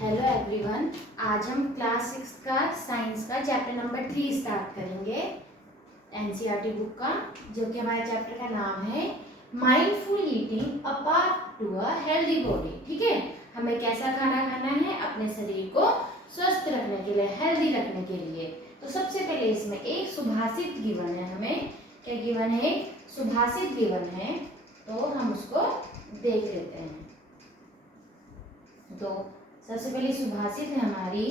Hello everyone. आज हम class 6 का साइंस का चैप्टर नंबर 3 स्टार्ट करेंगे एनसीईआरटी बुक का, जो कि हमारे चैप्टर का नाम है mindful eating a path to a healthy body. ठीक है, हमें कैसा खाना खाना है अपने शरीर को स्वस्थ रखने के लिए, हेल्दी रखने के लिए। तो सबसे पहले इसमें एक सुभाषित गिवन है, हमें क्या गिवन है? सुभाषित गिवन है, तो हम उसको देख लेते हैं। तो सबसे पहली सुभाषित है हमारी,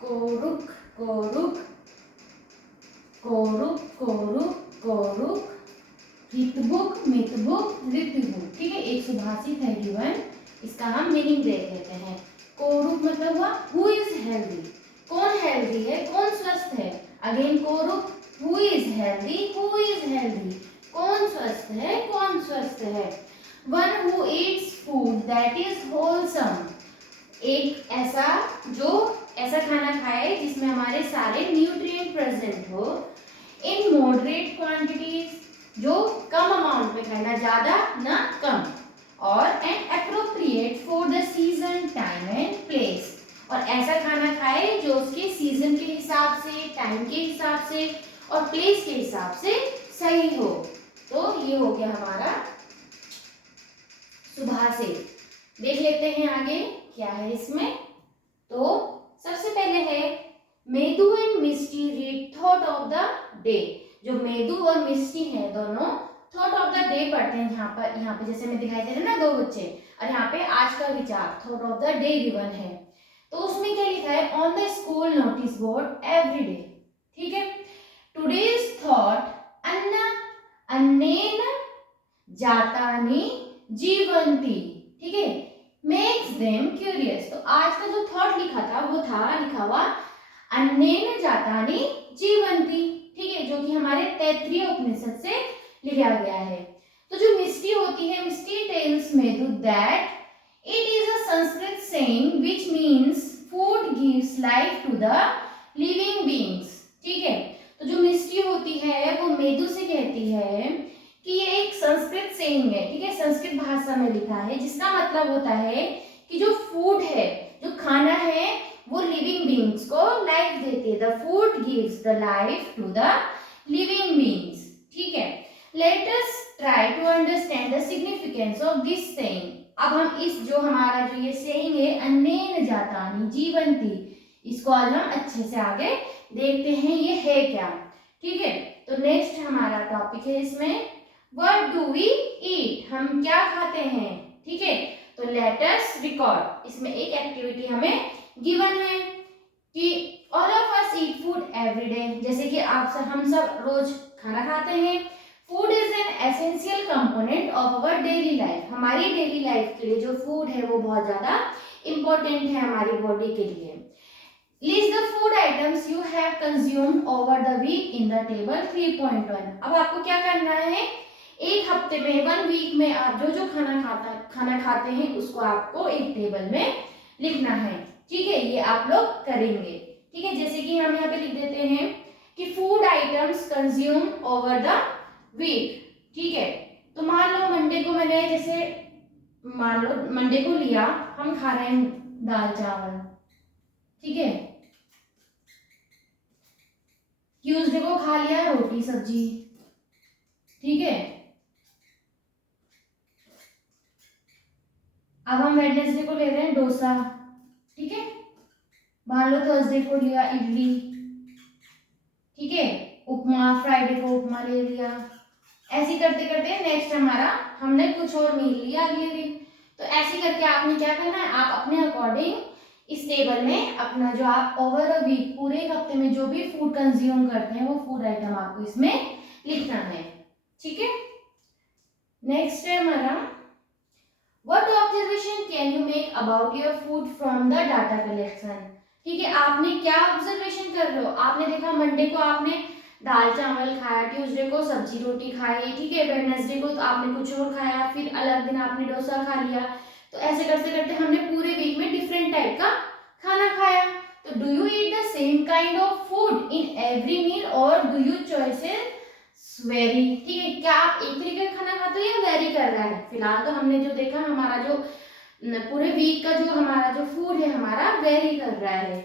कोरुक कोरुक कोरुक कोरुक कोरुक हितबुक मितबुक ऋतुबुक। ठीक है, एक सुभाषित है गिवन, इसका हम मीनिंग देख लेते हैं। कोरुक मतलब हुआ हु इज हेल्दी, कौन हेल्दी है, कौन स्वस्थ है। अगेन कोरुक, who is healthy, who is healthy, कौन स्वस्थ है, कौन स्वस्थ है। One who eats food that is wholesome, एक ऐसा जो ऐसा खाना खाए जिसमें हमारे सारे न्यूट्रिएंट प्रेजेंट हो। इन मॉडरेट क्वांटिटीज, जो कम अमाउंट में खाए, ना ज्यादा ना कम। और and appropriate for the season time and place, और ऐसा खाना खाए जो उसके सीजन के हिसाब से, टाइम के हिसाब से और प्लेस के हिसाब से सही हो। तो ये हो गया हमारा सुभाषित। देख लेते हैं आगे क्या है इसमें। तो सबसे पहले है Medu and Misty read thought of the day. जो मेदू और मिस्टी है दोनों थॉट ऑफ द डे पढ़ते हैं। यहाँ पे जैसे मैं दिखाई दे रहे ना दो बच्चे, और यहाँ पे आज का विचार thought of the day given है। तो उसमें क्या लिखा है? On the school notice board every day. ठीक है, टुडेज थॉट अन्ना अन्नेन जातानी जीवंती। ठीक है, मेक्स देम क्यूरियस। तो आज का जो थॉट लिखा था वो था लिखा हुआ अन्नेन जातानी जीवंती। ठीक है, जो कि हमारे तैत्तिरीय उपनिषद से लिखा गया है। तो जो मिस्टी होती है, Misty tells Medu that it is a Sanskrit saying which means food gives life to the living beings. ठीक है, तो जो मिस्टी होती है वो मेदू से कहती है कि ये एक संस्कृत सेइंग है। ठीक है, संस्कृत भाषा में लिखा है, जिसका मतलब होता है कि जो फूड है, जो खाना है, वो लिविंग बीइंग्स को लाइफ देती है। The food gives the life to the living beings. ठीक है, let us try to understand the significance of this saying. अब हम इस जो हमारा जो ये सेइंग है अन्नेन जातानि जीवंती, इसको आज हम अच्छे से आगे देखते हैं ये है क्या। ठीक है, तो नेक्स्ट हमारा टॉपिक है इसमें व्हाट डू वी ईट, हम क्या खाते हैं। ठीक है, तो लेट अस रिकॉर्ड, इसमें एक एक्टिविटी हमें गिवन है कि all of us eat food every day. जैसे कि हम सब रोज खाना खाते हैं। Food is an essential component of our daily life, हमारी डेली लाइफ के लिए जो फूड है वो बहुत ज्यादा इंपॉर्टेंट है हमारी बॉडी के लिए। List the food items you have consumed over the week in the table 3.1। अब आपको क्या करना है? एक हफ्ते में, 1 वीक में आप जो जो खाना खाते हैं उसको आपको एक टेबल में लिखना है। ठीक है, ये आप लोग करेंगे। ठीक है, जैसे कि हम यहाँ पे लिख देते हैं कि food items consume over the week. ठीक है, तो मान लो मंडे को मैंने जैसे मान लो मंडे को लिया, हम खा रहे हैं दाल चावल। ठीक है, ट्यूसडे को खा लिया रोटी सब्जी। ठीक है, अब हम वेडनेसडे को ले रहे हैं डोसा। ठीक है, मान लो थर्सडे को लिया इडली। ठीक है, उपमा, फ्राइडे को उपमा ले लिया। ऐसे करते करते नेक्स्ट हमारा हमने कुछ और मील लिया अगले दिन। तो ऐसे करके आपने क्या करना है, आप अपने अकॉर्डिंग इस टेबल में अपना जो आप ओवर अ वीक, पूरे एक हफ्ते में जो भी फूड कंज्यूम करते हैं वो फूड आइटम आपको इसमें लिखना है। ठीक है, नेक्स्ट है हमारा what observation can you make about your food from the data collection. ठीक है, आपने क्या ऑब्जर्वेशन कर रहे हो? आपने देखा मंडे को आपने दाल चावल खाया, ट्यूसडे को सब्जी रोटी खाई। ठीक है, वेडनेसडे को तो आपने कुछ और खाया, फिर अलग दिन आपने डोसा खा लिया। तो ऐसे करते करते हमने पूरे वीक में डिफरेंट टाइप का खाना खाया। तो do you eat the same kind of food in every meal और डू यू चॉइसेस वेरी। ठीक है, क्या आप एक तरीके का खाना खाते हो या वेरी कर रहा है? फिलहाल तो हमने जो देखा हमारा जो पूरे वीक का जो हमारा जो फूड है हमारा वेरी कर रहा है।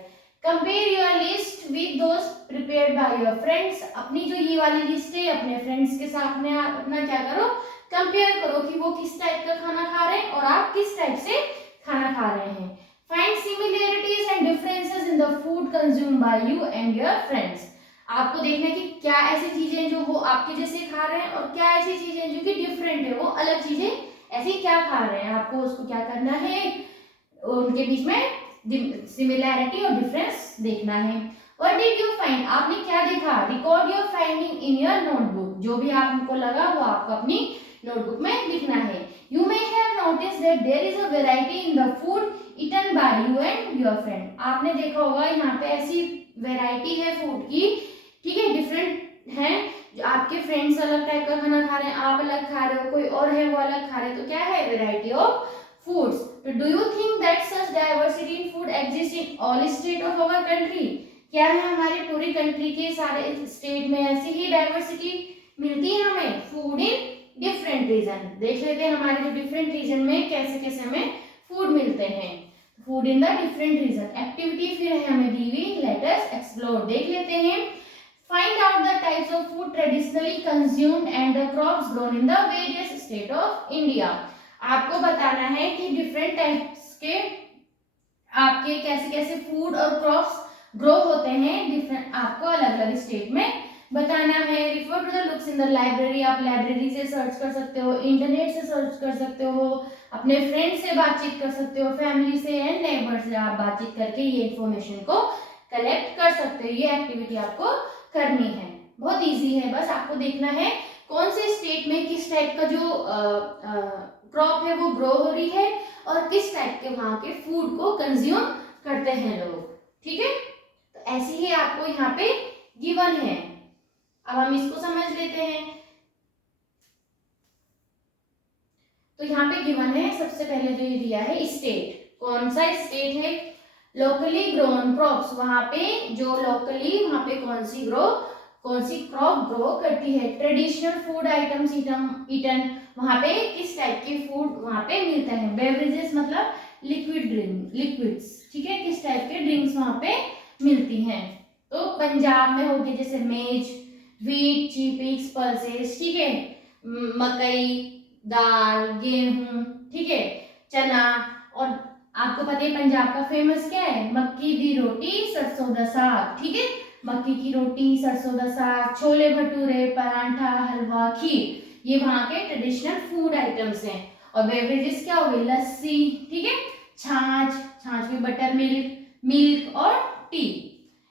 Compare your list with those prepared by your friends, अपनी जो ये वाली लिस्ट है अपने फ्रेंड्स के साथ में आप अपना क्या करो, कंपेयर करो कि वो किस टाइप का खाना खा रहे हैं और आप किस टाइप से खाना खा रहे हैं। Find similarities and differences in the food consumed by you and your friends, आपको देखना है कि क्या ऐसी चीजें जो वो आपके जैसे खा रहे हैं और क्या ऐसी चीजें जो कि डिफरेंट है, वो अलग चीजें ऐसे क्या खा रहे हैं, आपको उसको क्या करना है, उनके बीच में सिमिलैरिटी और डिफरेंस देखना है। व्हाट डिड यू फाइंड, आपने क्या देखा, record your finding in your notebook, जो भी आपको लगा वो आपको अपनी नोटबुक में लिखना है। You may have noticed that there is a variety in the food eaten by you and your friend, आपने देखा होगा यहाँ पे ऐसी वैरायटी है फूड की, ठीक है, डिफरेंट है, जो आपके फ्रेंड्स अलग टाइप का खाना खा रहे हैं, आप अलग खा रहे हो, कोई और है वो अलग खा रहे हैं, तो क्या है, वैरायटी ऑफ फूड्स। तो do you think that such diversity in food exist in all state of our country, क्या है हमारे पूरी कंट्री के सारे स्टेट में ऐसी ही डाइवर्सिटी मिलती है हमें फूड इन डिफरेंट रीजन। देख लेते हैं हमारे जो डिफरेंट रीजन में कैसे कैसे हमें फूड मिलते हैं, food in the different region. Activity फिर है हमें दी हुई, लेट अस एक्सप्लोर, देख लेते हैं। Find out the types of food traditionally consumed and the crops grown in the various state of India, आपको बताना है कि डिफरेंट टाइप्स के आपके कैसे कैसे फूड और क्रॉप्स ग्रो होते हैं, डिफरेंट आपको अलग अलग स्टेट में बताना है। Refer to the looks in the library, आप लाइब्रेरी से सर्च कर सकते हो, इंटरनेट से सर्च कर सकते हो, अपने फ्रेंड से बातचीत कर सकते हो, फैमिली से एंड नेबर से आप बातचीत करके ये इंफॉर्मेशन को कलेक्ट कर सकते हो। ये एक्टिविटी आपको करनी है, बहुत इजी है, बस आपको देखना है कौन से स्टेट में किस टाइप का जो क्रॉप है वो ग्रो हो रही है और किस टाइप के वहां के फूड को कंज्यूम करते हैं लोग, ठीक है। तो ऐसे ही आपको यहाँ पे गिवन है, अब हम इसको समझ लेते हैं। तो यहाँ पे गिवन है, सबसे पहले जो ये दिया है स्टेट, कौन सा स्टेट है, लोकली ग्रोन क्रॉप्स, वहां पे जो लोकली वहां पे कौन सी क्रॉप ग्रो करती है। ट्रेडिशनल फूड आइटम्स ईटन, वहां पे किस टाइप की फूड वहां पे मिलता है। बेवरेजेस मतलब लिक्विड ड्रिंक, लिक्विड्स, ठीक है, किस टाइप के ड्रिंक्स वहां पे मिलती हैं। तो पंजाब में होगी जैसे मेज, व्हीट, चिकपीस, पल्सेस, ठीक है, मकई, दाल, गेहूं, ठीक है, चना, और आपको पता है पंजाब का फेमस क्या है, मक्की दी रोटी सरसों दा साग, ठीक है, मक्की की रोटी, सरसों दा साग, छोले भटूरे, परांठा, हलवा, खीर, ये वहां के ट्रेडिशनल फूड आइटम्स हैं। और बेवरेजेस क्या हो गई, लस्सी, ठीक है, छाछ, छाछ में बटर मिल्क, मिल्क और टी।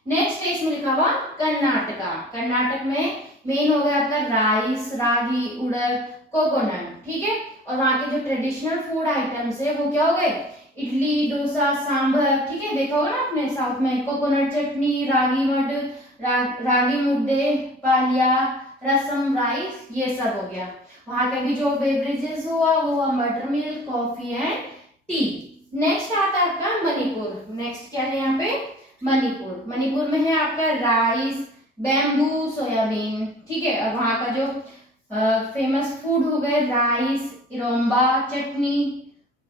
नेक्स्ट है इसमें लिखा हुआ कर्नाटका, कर्नाटक में मेन हो गया आपका राइस, रागी, उड़द, कोकोनट, ठीक है। और वहाँ के जो ट्रेडिशनल फूड आइटम्स है वो क्या हो गए, इडली, डोसा, सांभर, ठीक है, देखा होगा ना आपने साउथ में, कोकोनट चटनी, रागी मड, रागी मुद्दे, पालिया, रसम, राइस, ये सब हो गया। वहाँ के भी जो बेवरेजेस हुआ वो हुआ butter milk, coffee and T. Next आता है आपका मणिपुर, नेक्स्ट क्या है यहाँ पे, मणिपुर, मणिपुर में है आपका राइस, बैम्बू, सोयाबीन, ठीक है। और वहाँ का जो फेमस फूड हो गए rice, Eromba, chutney,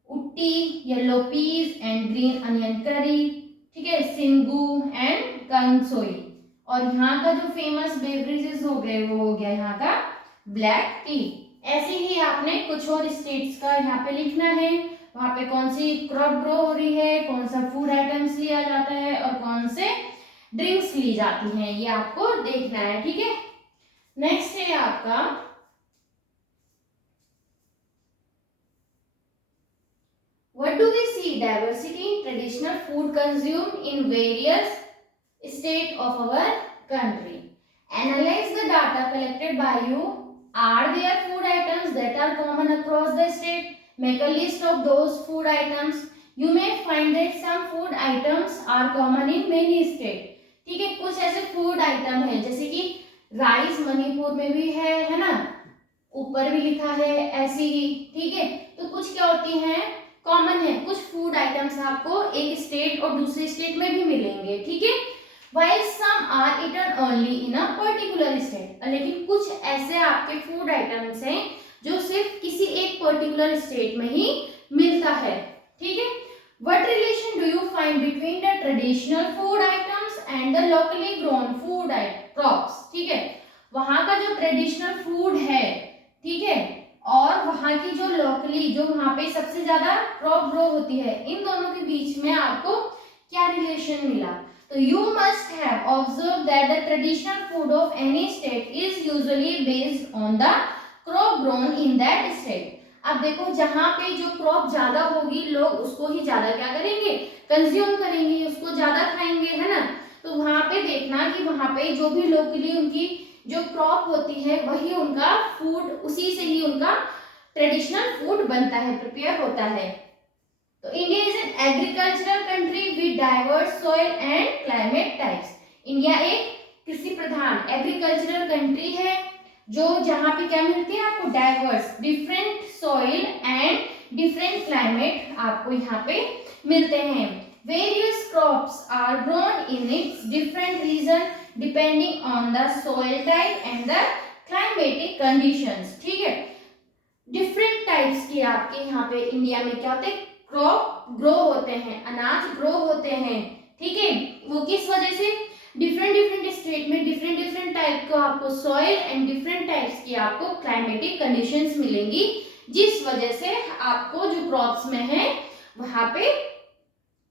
Utti, yellow peas and green onion curry, ठीक है, सिंगू एंड कंसोई। और यहाँ का जो फेमस बेवरेजेस हो गए वो हो गया यहाँ का ब्लैक टी। ऐसे ही आपने कुछ और स्टेट्स का यहाँ पे लिखना है, वहां पे कौन सी क्रॉप ग्रो हो रही है, कौन सा फूड आइटम्स लिया जाता है और कौन से ड्रिंक्स ली जाती हैं, ये आपको देखना है, ठीक है। नेक्स्ट है आपका what do we see diversity in traditional food consumed in various state of our country. Analyze the data collected by you. Are there food items that are common across the state? Make a list of those food items. You may find that some food items are common in many states. ठीक है, कुछ ऐसे food item है जैसे कि rice Manipur में भी है ना, ऊपर भी लिखा है ऐसे ही, ठीक है। तो कुछ क्या होती हैं, कॉमन है, कुछ फूड आइटम्स आपको एक स्टेट और दूसरे स्टेट में भी मिलेंगे, ठीक है। While some are eaten only in a particular state, लेकिन कुछ ऐसे आपके फूड आइटम्स हैं जो सिर्फ किसी एक पर्टिकुलर स्टेट में ही मिलता है, ठीक है। What relation do you find between the traditional food items and the locally grown food crops? ठीक है, वहाँ का जो ट्रेडिशनल फूड है, ठीक है, और वहाँ की जो लोकली, जो वहाँ पे सबसे ज्यादा क्रॉप ग्रो होती है, इन दोनों के बीच में आपको क्या रिलेशन मिला? तो you must have observed that the traditional food of any state is usually based on the crop grown in that state. अब देखो, जहाँ पे जो क्रॉप ज्यादा होगी, लोग उसको ही ज्यादा क्या करेंगे, कंज्यूम करेंगे, उसको ज्यादा खाएंगे, है ना। तो वहाँ पे देखना कि वहाँ पे जो भी लोकली उनकी जो क्रॉप होती है, वही उनका फूड, उसी से ही उनका ट्रेडिशनल फूड बनता है, प्रिपेयर होता है। तो India is an agricultural country with diverse soil and climate types. India एक कृषि प्रधान एग्रीकल्चरल कंट्री है, जो जहाँ पे क्या मिलती है आपको, diverse, different soil and different climate आपको यहाँ पे मिलते हैं। Various crops are grown in its different region depending on the soil type and the climatic conditions. ठीक है, डिफरेंट टाइप्स की आपके यहाँ पे इंडिया में क्या होते हैं, क्रॉप ग्रो होते हैं, अनाज ग्रो होते हैं। ठीक है, वो किस वजह से, डिफरेंट स्टेट में डिफरेंट टाइप का आपको सॉइल एंड डिफरेंट टाइप्स की आपको क्लाइमेटिक कंडीशंस मिलेंगी, जिस वजह से आपको जो क्रॉप्स में है वहां पे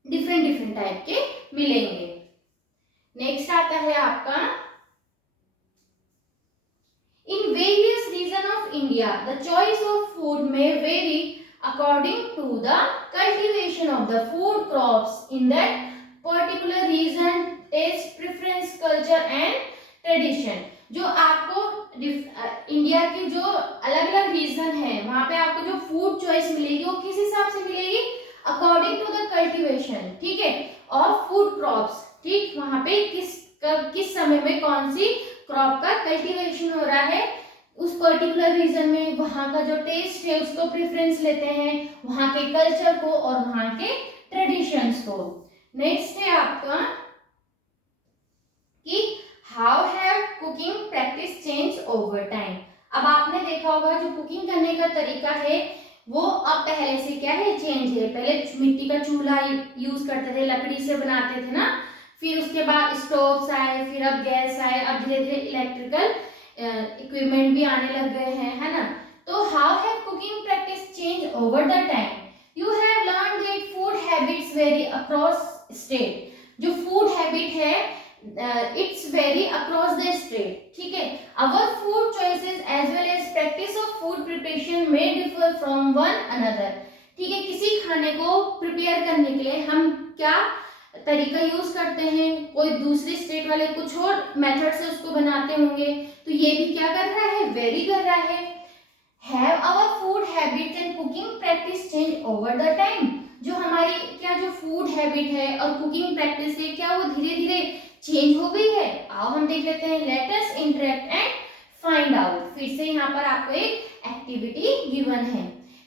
डिफरेंट टाइप के मिलेंगे। नेक्स्ट आता है आपका, in various region of India the choice of food में vary according to the cultivation of the food crops in that particular region, taste, preference, culture and tradition। जो आपको इंडिया के जो अलग अलग रीजन है, वहां पे आपको जो फूड चॉइस मिलेगी वो किस हिसाब से मिलेगी, अकॉर्डिंग टू द कल्टीवेशन, ठीक है, ऑफ फूड क्रॉप्स। ठीक, वहां पे किस समय में कौन सी क्रॉप का कल्टीवेशन हो रहा है, उस पर्टिकुलर रीजन में वहां का जो टेस्ट है उसको प्रेफरेंस लेते हैं, वहां के कल्चर को और वहां के ट्रेडिशंस को। नेक्स्ट है आपका कि how have cooking practice change over time. अब आपने देखा होगा जो कुकिंग करने का तरीका है वो अब पहले से क्या है, चेंज है। पहले मिट्टी का चूल्हा यूज करते थे, लकड़ी से बनाते थे ना, फिर उसके बाद स्टोव्स आए, फिर अब गैस आए, अब धीरे धीरे इलेक्ट्रिकल इक्विपमेंट भी आने लग गए हैं, है ना। तो how have cooking practice change over the time. You have learn that food habits vary across state. जो फूड हैबिट है it's vary across the state. ठीक है, our food choices as well as practice of food preparation may differ from one another. ठीक है, किसी खाने को prepare करने के लिए हम क्या तरीका यूज करते हैं, कोई दूसरी स्टेट वाले कुछ और मेथड से उसको बनाते होंगे, तो ये भी क्या कर रहा है, वेरी कर रहा है। Have our food habits and cooking practice change over the time. जो हमारी क्या जो फूड हैबिट है और कुकिंग प्रैक्टिस है, क्या वो धीरे धीरे चेंज हो गई है। आओ हम देख लेते हैं, let us interact and find out. फिर से यहाँ पर आपको एक एक्टिविटी गिवन है।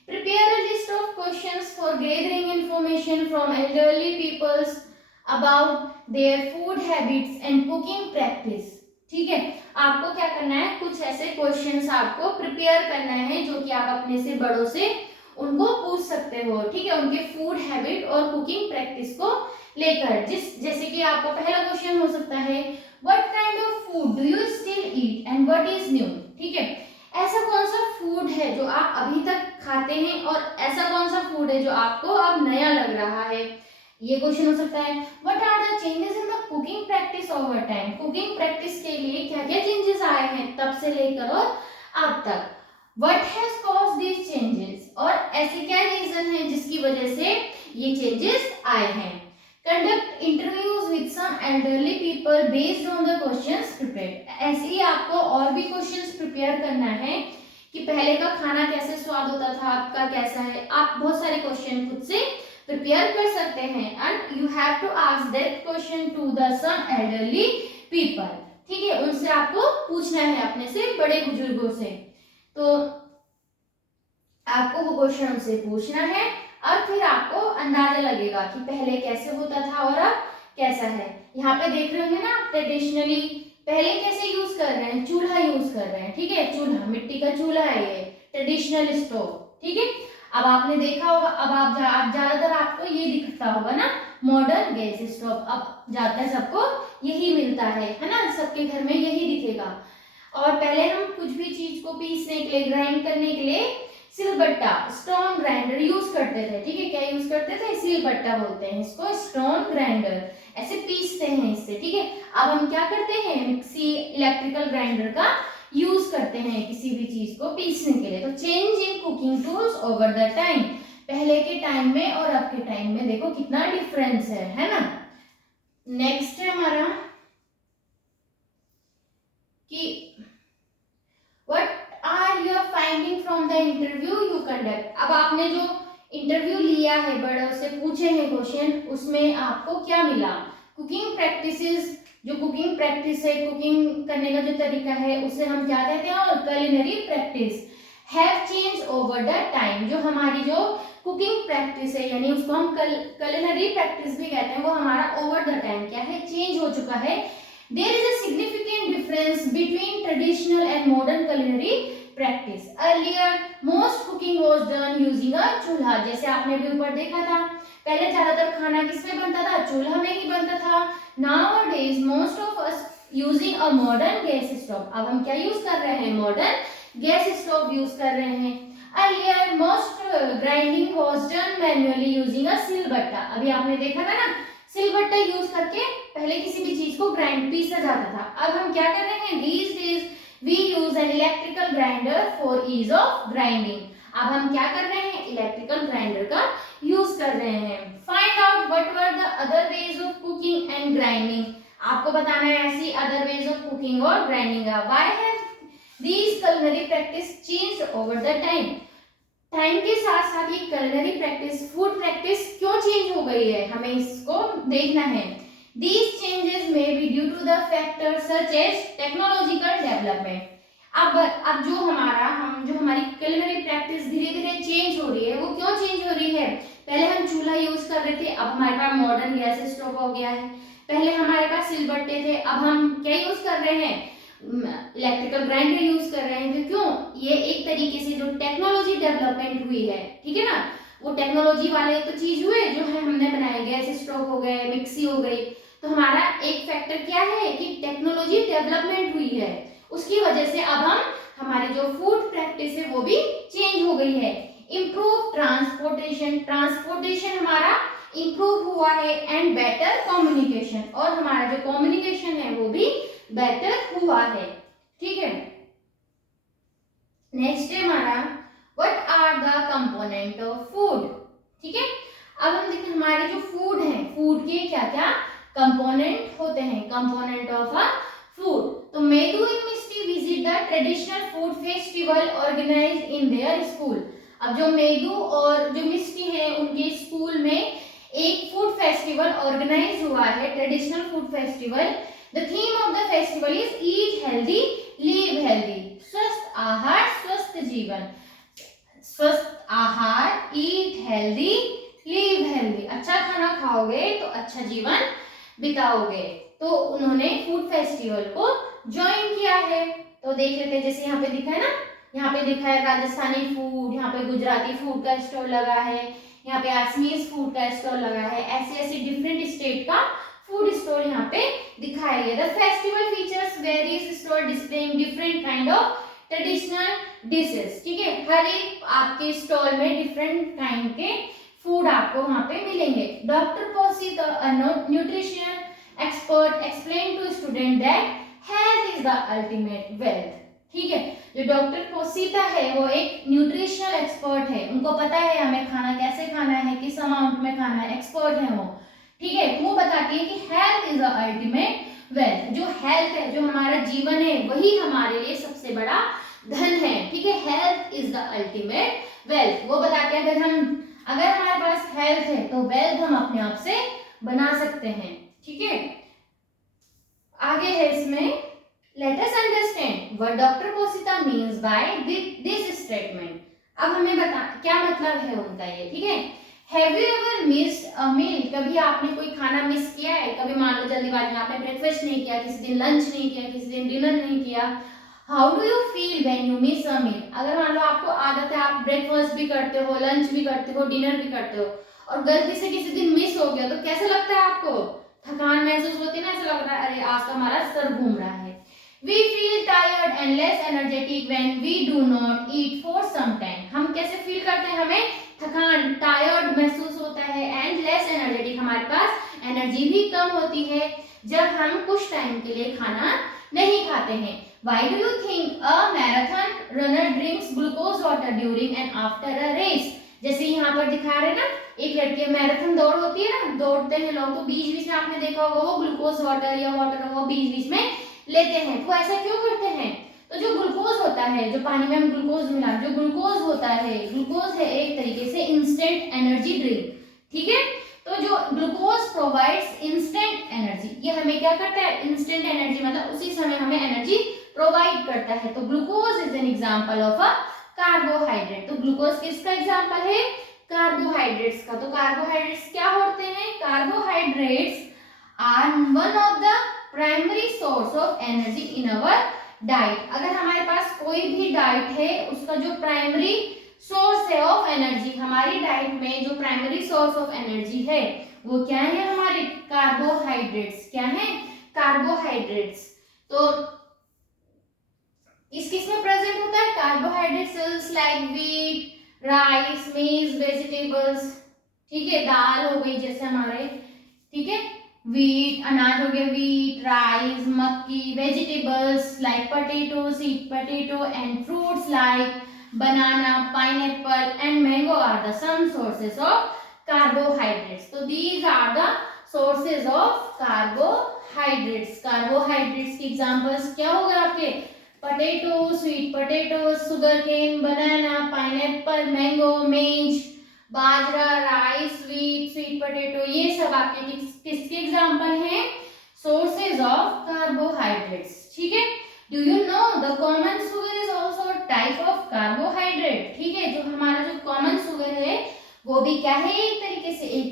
Prepare a list of questions for gathering information from elderly peoples about their food habits and cooking practice. ठीक है, आपको क्या करना है, कुछ ऐसे क्वेश्चंस आपको प्रिपेयर करना है जो कि आप अपने से बड़ों से उनको पूछ सकते हो। ठीक है, उनके फूड हैबिट और कुकिंग प्रैक्टिस को लेकर। जैसे कि आपका पहला क्वेश्चन हो सकता है, what kind of food do you still eat and what is new. ठीक है, ऐसा कौन सा फूड है जो आप अभी तक खाते हैं और ऐसा कौन सा फूड है जो आपको अब नया लग रहा है, ये क्वेश्चन हो सकता है। What are the changes in the cooking practice over time. Cooking practice के लिए क्या क्या चेंजेस आए हैं तब से लेकर और अब तक। What has caused these changes, और ऐसे क्या रीजन है जिसकी वजह से ये चेंजेस आए हैं। Conduct interviews with some elderly people based on the questions prepared. ऐसे ही आपको और भी क्वेश्चंस प्रिपेयर करना है कि पहले का खाना कैसे स्वाद होता था, आपका कैसा है। आप बहुत सारे क्वेश्चन खुद से प्रिपेयर कर सकते हैं and you have to ask that question to the some elderly people. ठीक है, उनसे आपको पूछना है, अपने से बड़े बुजुर्गों से। तो आपको वो क्वेश्चन उनसे पूछना है और फिर आपको अंदाजा लगेगा कि पहले कैसे होता था और अब कैसा है। यहाँ पे देख रहे हैं ना आप, ट्रेडिशनली पहले कैसे यूज कर रहे हैं, चूल्हा यूज कर रहे हैं। ठीक है, चूल्हा, मिट्टी का चूल्हा है ये, ट्रेडिशनल स्टोव। ठीक है, अब आपने देखा होगा, अब आप ज्यादातर आपको ये दिखता होगा ना, मॉडर्न गैस स्टोव। अब ज्यादातर सबको यही मिलता है ना, सबके घर में यही दिखेगा। और पहले हम कुछ भी चीज को पीसने के लिए, ग्राइंड करने के लिए सिलबट्टा, स्टोन ग्राइंडर यूज करते थे। ठीक है, क्या यूज करते थे? सिलबट्टा बोलते हैं इसको, स्टोन ग्राइंडर, ऐसे पीसते हैं इससे। ठीक है, अब हम क्या करते हैं? मिक्सी, इलेक्ट्रिकल ग्राइंडर का यूज करते हैं किसी भी चीज को पीसने के लिए। तो change in cooking tools over the time, पहले के टाइम में और अब के टाइम में देखो कितना डिफरेंस है ना। नेक्स्ट है हमारा कि what are your finding from the interview you conduct. अब आपने जो इंटरव्यू लिया है, बड़ों से पूछे हैं क्वेश्चन, उसमें आपको क्या मिला? कुकिंग प्रैक्टिसेस, जो कुकिंग प्रैक्टिस है, कुकिंग करने का जो तरीका है, उसे हम क्या कहते हैं? और culinary practice have changed over the time, जो हमारी जो कुकिंग प्रैक्टिस है, यानी उसको हम culinary practice भी कहते हैं, वो हमारा ओवर द टाइम क्या है? चेंज हो चुका है। There is a significant difference between traditional and modern culinary practice. Earlier, most cooking was done using a चूल्हा, जैसे आपने भी ऊपर देखा था, पहले ज्यादातर खाना किसमें बनता था? चूल्हा में ही बनता था। Nowadays, most of us using a modern gas stove. अब हम क्या यूज कर रहे हैं? मॉडर्न गैस स्टोव यूज कर रहे हैं। Earlier, most grinding was done manually using a सिलबट्टा। अभी आपने देखा था ना, सिलबट्टा यूज करके पहले किसी भी चीज को ग्राइंड पीसा जाता था। अब हम क्या कर रहे हैं? These days we use an electrical grinder for ease of grinding. अब हम क्या कर रहे हैं? इलेक्ट्रिकल ग्राइंडर का यूज कर रहे हैं। Find out what were the other ways of cooking and grinding. आपको बताना है ऐसी other ways of cooking और grinding का। Why have these culinary practice changed over the time? Time के साथ साथ ये culinary practice, फूड प्रैक्टिस क्यों चेंज हो गई है, हमें इसको देखना है। These changes may be due to the factors such as technological development. अब जो हमारी culinary practice धीरे धीरे चेंज हो रही है, वो क्यों चेंज हो रही है? पहले हम चूल्हा यूज कर रहे थे, अब हमारे पास मॉडर्न गैस स्टोव हो गया है। पहले हमारे पास सिलबट्टे थे, अब हम क्या यूज कर रहे हैं? इलेक्ट्रिकल ग्राइंडर यूज कर रहे हैं। तो क्यों? ये एक तरीके से जो टेक्नोलॉजी डेवलपमेंट हुई है, ठीक है ना, वो टेक्नोलॉजी वाले तो चीज हुए जो है हमने बनाए, गैस स्टोव हो गए, मिक्सी हो गई। तो हमारा एक फैक्टर क्या है कि टेक्नोलॉजी डेवलपमेंट हुई है, उसकी वजह से अब हमारे जो फूड प्रैक्टिस है वो भी चेंज हो गई है। इम्प्रूव ट्रांसपोर्टेशन, ट्रांसपोर्टेशन हमारा इम्प्रूव हुआ है, एंड बेटर कम्युनिकेशन, और हमारा जो कम्युनिकेशन है वो भी बेटर हुआ है। ठीक है, नेक्स्ट है हमारा what are the component of food. ठीक है, अब हम देखते हैं हमारे जो फूड है, फूड के क्या क्या कंपोनेंट होते हैं, कंपोनेंट ऑफ अ फूड। तो Medu and Misty visit the traditional food festival organized in their school. अब जो मेदू और जो मिस्टी है, उनके स्कूल में एक फूड फेस्टिवल ऑर्गेनाइज हुआ है, traditional food festival. The theme of the festival is eat healthy, live healthy. स्वस्थ आहार, स्वस्थ जीवन। स्वस्थ आहार, eat healthy, live healthy. अच्छा खाना खाओगे तो अच्छा जीवन बिताओगे। तो उन्होंने फूड फेस्टिवल को ज्वाइन किया है। तो देख लेते हैं, जैसे यहाँ पे दिखा है ना, यहाँ पे दिखा है राजस्थानी फूड, यहाँ पे गुजराती फूड का स्टॉल लगा है, यहाँ पे असमीज फूड का स्टॉल लगा है, ऐसे ऐसे डिफरेंट स्टेट का फूड स्टॉल यहाँ पे दिखाया गया। The festival features various stall displaying different kind of traditional dishes. ठीक है, हर एक आपके स्टॉल में डिफरेंट काइंड के फूड आपको वहाँ पे मिलेंगे। Doctor Posy the nutrition expert explain to student that health is the ultimate wealth. ठीक है, जो डॉक्टर पोसीता है वो एक न्यूट्रिशनल एक्सपर्ट है, उनको पता है हमें खाना कैसे खाना है, किस अमाउंट में खाना है, एक्सपर्ट है वो। ठीक है, वो बताती है कि health is the ultimate wealth. जो हेल्थ है, जो हमारा जीवन है, वही हमारे लिए सबसे बड़ा धन है। ठीक है, health is the ultimate wealth. वो बताते हैं अगर हमारे पास हेल्थ है तो वेल्थ हम अपने आप से बना सकते हैं। ठीक है, आगे है इसमें, let us understand what Dr. Posita means by this statement. अब हमें बता क्या मतलब है उनका ये। ठीक है, Have you ever missed a meal? कभी आपने कोई खाना मिस किया है? कभी मान लो जल्दीबाजी में आपने ब्रेकफास्ट नहीं किया, किसी दिन लंच नहीं किया, किसी दिन डिनर नहीं किया, how do you feel when you miss a meal? अगर मान लो आपको आदत है, आप ब्रेकफास्ट भी करते हो, लंच भी करते हो, डिनर भी करते हो और गलती से किसी दिन मिस हो गया तो कैसा लगता है आपको? थकान महसूस होती है ना, ऐसा लग रहा है अरे आज तो हमारा सर घूम रहा है। We feel tired and less energetic when we do not eat for some time. हम कैसे फील करते हैं? हमें थकान, टायर्ड महसूस होता है एंड लेस एनर्जेटिक, हमारे पास एनर्जी भी कम होती है जब हम कुछ टाइम के लिए खाना नहीं खाते हैं। Why do you think a marathon runner drinks glucose water during and after a race? जैसे यहाँ पर दिखा रहे हैं ना, एक लड़की मैराथन दौड़ होती है ना, दौड़ते हैं लोग तो बीच बीच में आपने देखा होगा वो ग्लूकोज वाटर या वाटर वो बीच बीच में लेते हैं। वो ऐसा क्यों करते हैं? तो जो ग्लूकोज होता है, जो पानी में हम ग्लूकोज मिला, जो ग्लूकोज होता है, ग्लूकोज है एक तरीके से इंस्टेंट एनर्जी ड्रिंक, ठीक है। तो जो ग्लूकोज प्रोवाइड्स इंस्टेंट एनर्जी, ये हमें क्या करता है? इंस्टेंट एनर्जी, मतलब उसी समय हमें एनर्जी प्रोवाइड करता है। तो glucose is an example of a carbohydrate. तो ग्लूकोज किसका एग्जांपल है? कार्बोहाइड्रेट्स का। तो कार्बोहाइड्रेट्स क्या होते हैं? Carbohydrates are one of the primary source of energy in our diet. अगर हमारे पास कोई भी डाइट है, उसका जो प्राइमरी सोर्स है ऑफ एनर्जी, हमारी डाइट में जो प्राइमरी सोर्स ऑफ एनर्जी है वो क्या है? हमारे कार्बोहाइड्रेट्स। क्या है? कार्बोहाइड्रेट्स। तो किस में प्रेजेंट होता है? कार्बोहाइड्रेट्स लाइक व्हीट, राइस, मेज, वेजिटेबल्स, ठीक है, दाल हो गई जैसे हमारे, ठीक है, व्हीट अनाज हो गया, व्हीट, राइस, मक्की, vegetables like potato, sweet potato and fruits like banana, pineapple and mango are the some sources of carbohydrates. तो these are the sources of carbohydrates. Carbohydrates की एग्जांपल्स क्या हो गए आपके? Potato, sweet potato, sugar cane, banana, pineapple, mango, maize, बाजरा, rice, wheat, sweet potato, ये सब आपके किसके एग्जांपल हैं? सोर्सेज ऑफ कार्बोहाइड्रेट्स, ठीक है। Do you know the common sugar is also type of carbohydrate, ठीक है। जो हमारा जो कॉमन शुगर है वो भी क्या है? एक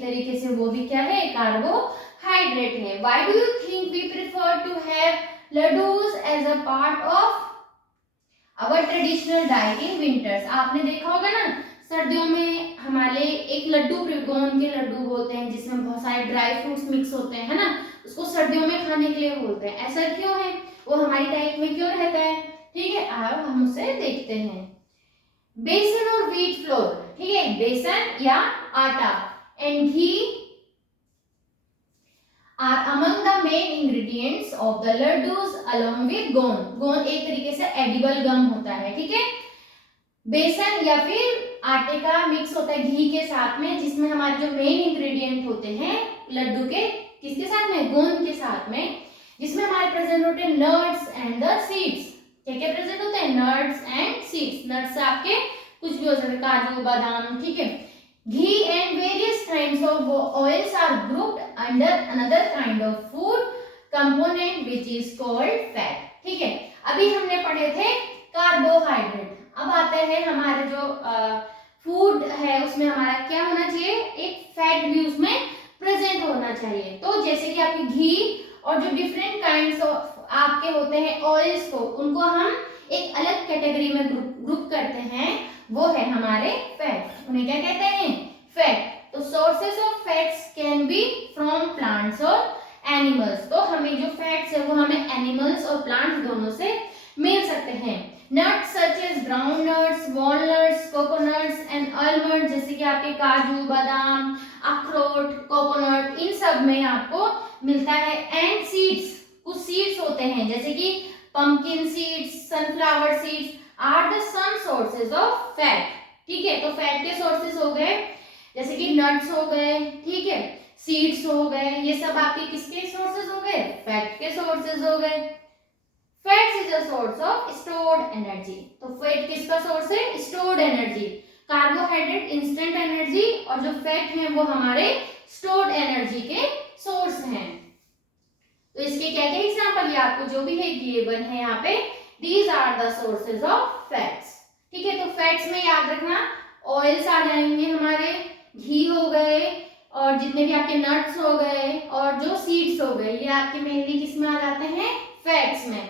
तरीके से वो भी क्या है? कार्बोहाइड्रेट है। Why do you think we prefer to have laddoos as a part of our traditional diet in winters? आपने देखा होगा ना, सर्दियों में हमारे एक लड्डू, गोंद के लड्डू बोलते हैं जिसमें बहुत सारे ड्राई फ्रूट्स मिक्स होते हैं, है ना, उसको सर्दियों में खाने के लिए बोलते हैं। ऐसा क्यों है? वो हमारी डाइट में क्यों रहता है? ठीक है, अब हम उसे देखते हैं। बेसन और व्हीट फ्लोर, ठीक है, बेसन या आटा and ghee are among the main ingredients of the laddus along with गोंद। गोंद एक तरीके से एडिबल गम होता है, ठीक है। बेसन या फिर आटे का मिक्स होता है घी के साथ में, जिसमें हमारे जो मेन इंग्रेडिएंट होते हैं लड्डू के, किसके साथ में? गोंद के साथ में, जिसमें हमारे प्रेजेंट होते हैं नट्स एंड द सीड्स। क्या क्या प्रेजेंट होते हैं? Nuts and seeds. नट्स आपके कुछ भी हो सकते हैं, काजू, बादाम, ठीक है। Ghee and various kinds of oils are grouped under another kind of food component which is called fat, ठीक है। अभी हमने पढ़े थे कार्बोहाइड्रेट, अब आते हैं हमारे जो फूड है उसमें हमारा क्या होना चाहिए? एक फैट भी उसमें प्रेजेंट होना चाहिए। तो जैसे कि आपकी घी और जो डिफरेंट काइंड्स ऑफ आपके होते हैं ऑयल्स को, उनको हम एक अलग कैटेगरी में ग्रुप करते हैं, वो है हमारे फैट। उन्हें क्या कहते हैं? फैट। तो sources of fats can be from plants और एनिमल्स। तो हमें जो फैट्स है वो हमें एनिमल्स और प्लांट्स दोनों से मिल सकते हैं। Nuts such as ground nuts, walnuts, coconuts and almond, जैसे कि आपके काजू, बादाम, अखरोट, कोकोनट, इन सब में आपको मिलता है। एंड सीड्स, कुछ सीड्स होते हैं जैसे कि pumpkin seeds, sunflower seeds are the some sources of fat, ठीक है। तो फैट के सोर्सेज हो गए जैसे कि नट्स हो गए, ठीक है, सीड्स हो गए, ये सब आपके किसके सोर्सेज हो गए? फैट के सोर्सेज हो गए। Fats is a source of stored energy. तो फैट किसका सोर्स है? Stored energy. Carbohydrate instant energy और जो फैट है वो हमारे स्टोर्ड एनर्जी के सोर्स हैं। तो इसके क्या क्या एग्जांपल ये आपको जो भी है गिवन है यहाँ पे, these are the sources of fats, ठीक है। तो फैट्स में याद रखना ऑयल्स आ जाएंगे हमारे, घी हो गए और जितने भी आपके नट्स हो गए और जो सीड्स हो गए, ये आपके मेनली किस में आ जाते हैं? फैट्स में।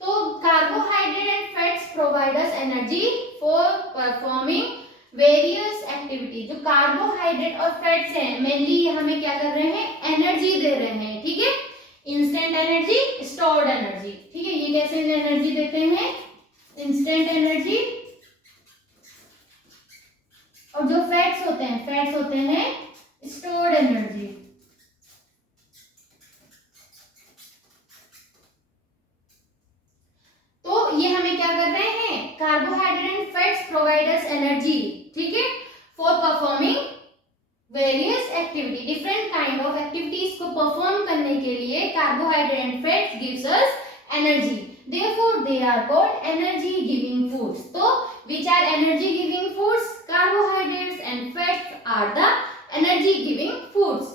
तो carbohydrate and fats provide us energy for performing various activity. जो कार्बोहाइड्रेट और फैट्स हैं मेनली हमें क्या कर रहे हैं, एनर्जी दे रहे हैं, ठीक है, इंस्टेंट एनर्जी, स्टोर्ड एनर्जी, ठीक है। ये कैसे एनर्जी देते हैं, इंस्टेंट एनर्जी। और जो फैट्स होते हैं स्टोर्ड एनर्जी। तो ये हमें क्या कर रहे हैं, carbohydrate and fats provide us energy, ठीक है, for performing various activity. Different kind of activities को परफॉर्म करने के लिए carbohydrate and fats gives us energy, therefore they are called energy giving foods। तो which are energy giving foods, carbohydrates and fats are the energy giving foods।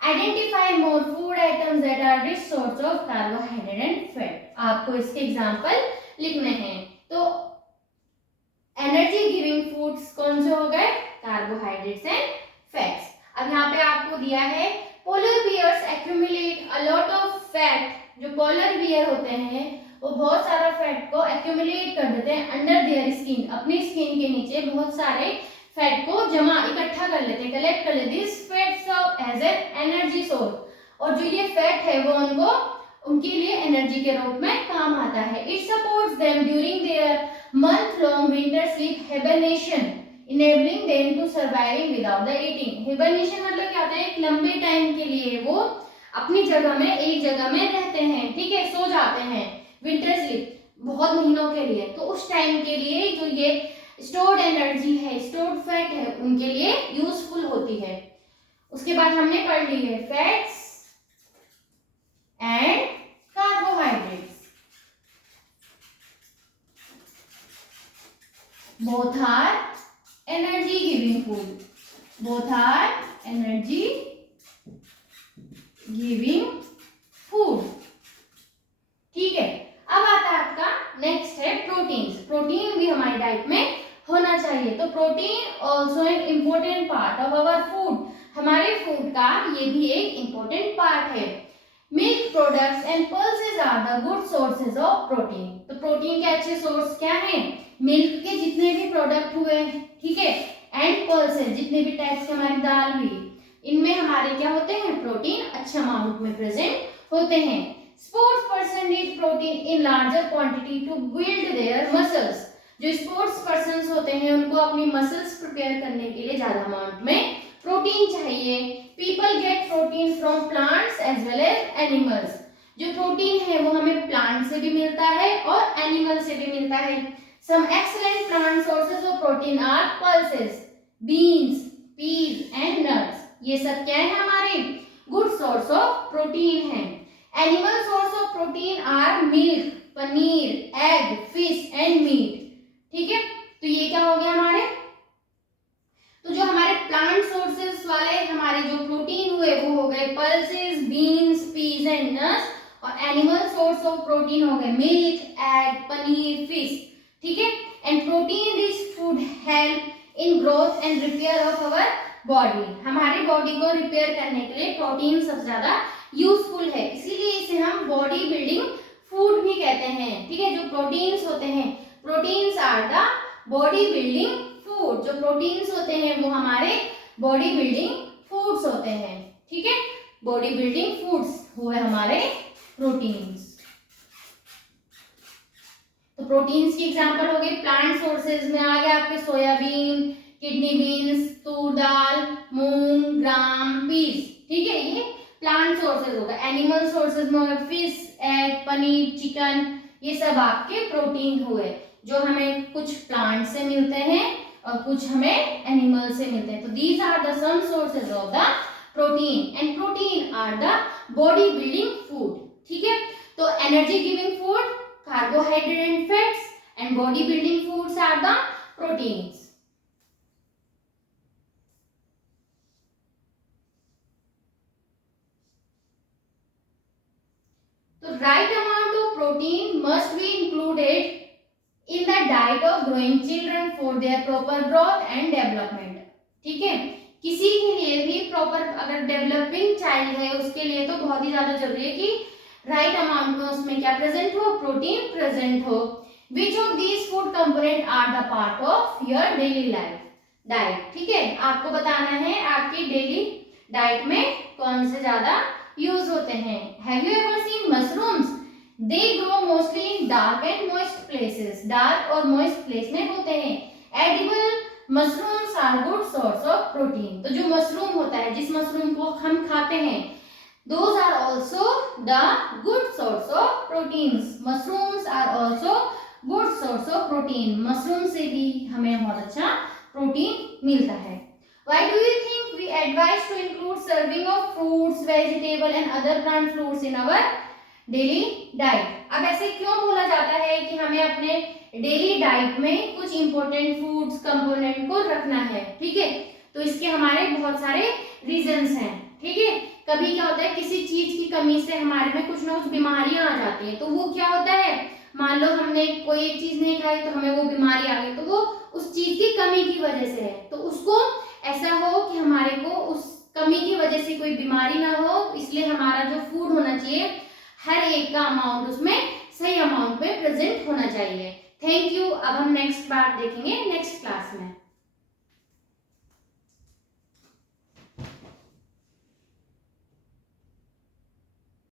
Identify more food items that are rich source of carbohydrate and fat। आपको इसके example लिखने हैं। तो energy giving foods कौन से हो गए, कार्बोहाइड्रेट्स एंड फैट्स। अब यहाँ पे आपको दिया है polar bears accumulate a lot of fat. जो पोलर बियर होते हैं वो बहुत सारा फैट को एक्यूमुलेट कर देते हैं अंडर देयर स्किन, अपनी स्किन के नीचे बहुत सारे फैट को जमा इकट्ठा कर लेते हैं, कलेक्ट कर लेते हैं। This fat serve as an energy source. और जो ये फैट है वो उनके लिए एनर्जी के रूप में काम आता है। It supports them during their month long winter sleep hibernation, enabling them to surviving without the eating। Hibernation मतलब क्या होता है, एक लंबे टाइम के लिए वो अपनी जगह में, एक जगह में रहते हैं, ठीक है, सो जाते हैं, विंटर स्लीप बहुत महीनों के लिए। तो उस टाइम के लिए जो ये स्टोर्ड एनर्जी है, स्टोर्ड फैट है, उनके लिए यूजफुल होती है। उसके बाद हमने पढ़ ली है fats and carbohydrates. Both are energy giving food, both are energy giving food, ठीक है। अब आता है आपका नेक्स्ट है प्रोटीन्स। प्रोटीन भी हमारी डाइट में होना चाहिए। तो protein also an important part of our food. हमारे फूड का ये भी एक इम्पोर्टेंट पार्ट है। Milk products and pulses are the good sources of protein. तो प्रोटीन के अच्छे सोर्स क्या हैं, मिल्क के जितने भी प्रोडक्ट हुए, ठीक है, एंड पल्सेस, जितने भी टाइप्स की हमारी दाल हुई, इनमें हमारे क्या होते हैं, प्रोटीन अच्छे अमाउंट में प्रेजेंट होते हैं। Sports person need protein in larger quantity to build their muscles. जो स्पोर्ट्स पर्सन होते हैं उनको अपनी मसल्स प्रिपेयर करने के लिए ज्यादा अमाउंट में प्रोटीन चाहिए। People get protein from plants as well as animals. जो प्रोटीन है वो हमें प्लांट से भी मिलता है और एनिमल से भी मिलता है। Some excellent plant sources of protein are pulses, beans, peas and nuts. ये सब क्या है, हमारे गुड सोर्स ऑफ प्रोटीन है। Animal source of protein are milk, paneer, egg, fish and meat, ठीक है। तो ये क्या हो गया हमारे, तो जो हमारे प्लांट सोर्सेस वाले हमारे जो प्रोटीन हुए वो हो गए pulses, beans, peas and nuts. और एनिमल सोर्स ऑफ प्रोटीन हो गए मिल्क, एग, पनीर, फिश, ठीक है। And protein rich food help in growth and repair of our body. हमारी बॉडी को रिपेयर करने के लिए प्रोटीन सबसे ज्यादा यूजफुल है, इसीलिए इसे हम बॉडी बिल्डिंग फूड भी कहते हैं, ठीक है। जो प्रोटीन्स होते हैं, proteins are the body building food. जो प्रोटीन्स होते हैं वो हमारे बॉडी बिल्डिंग फूड्स होते हैं, ठीक है। बॉडी बिल्डिंग फूड्स हुए हमारे प्रोटीन्स। तो प्रोटीन्स की एग्जांपल हो गई, प्लांट सोर्सेज में आ गया आपके सोयाबीन, किडनी बीन्स, तूर दाल, मूंग, ग्राम, पीस, ठीक है, ये प्लांट सोर्सेज होगा। एनिमल सोर्सेज में होगा फिश, एग, पनीर, चिकन, ये सब आपके प्रोटीन हुए जो हमें कुछ प्लांट से मिलते हैं और कुछ हमें एनिमल से मिलते हैं। तो these are the some sources of the protein and protein are the body building food, ठीक है। तो energy giving food carbohydrate and fats and body building foods are the proteins। तो right amount of protein must be included in the diet of growing children for their proper growth and development, ठीक है। किसी के लिए भी proper, अगर developing child है उसके लिए तो बहुत ही ज्यादा जरूरी है कि राइट अमाउंट में उसमें क्या प्रेजेंट हो, प्रोटीन प्रेजेंट हो। Which of these food component are the part of your daily life diet. ठीक है, आपको बताना है आपकी डेली डाइट में कौन से ज्यादा यूज होते हैं। Have you ever seen mushrooms? They grow mostly in dark and moist places. Dark और मॉइस्ट प्लेस में होते हैं। Edible mushrooms are good source of protein. तो जो मशरूम होता है, जिस मशरूम को हम खाते हैं, those are also the good source of proteins. Mushrooms are also good source of protein. Mushroom से भी हमें बहुत अच्छा प्रोटीन मिलता है। Why do you think we advise to include serving of fruits, vegetable and other plant foods in our daily diet? अब ऐसे क्यों बोला जाता है कि हमें अपने डेली डाइट में कुछ इंपॉर्टेंट फूड्स कंपोनेंट को रखना है? ठीक है, तो इसके हमारे बहुत सारे रीजंस हैं। ठीक है, कभी क्या होता है, किसी चीज की कमी से हमारे में कुछ ना कुछ बीमारियां आ जाती हैं, तो वो क्या होता है, मान लो हमने कोई एक चीज नहीं खाई तो हमें वो बीमारी आ गई, तो वो उस चीज की कमी की वजह से है। तो उसको ऐसा हो कि हमारे को उस कमी की वजह से कोई बीमारी ना हो, इसलिए हमारा जो फूड होना चाहिए, हर एक का अमाउंट उसमें सही अमाउंट में प्रेजेंट होना चाहिए। Thank you. अब हम नेक्स्ट बार देखेंगे नेक्स्ट क्लास में।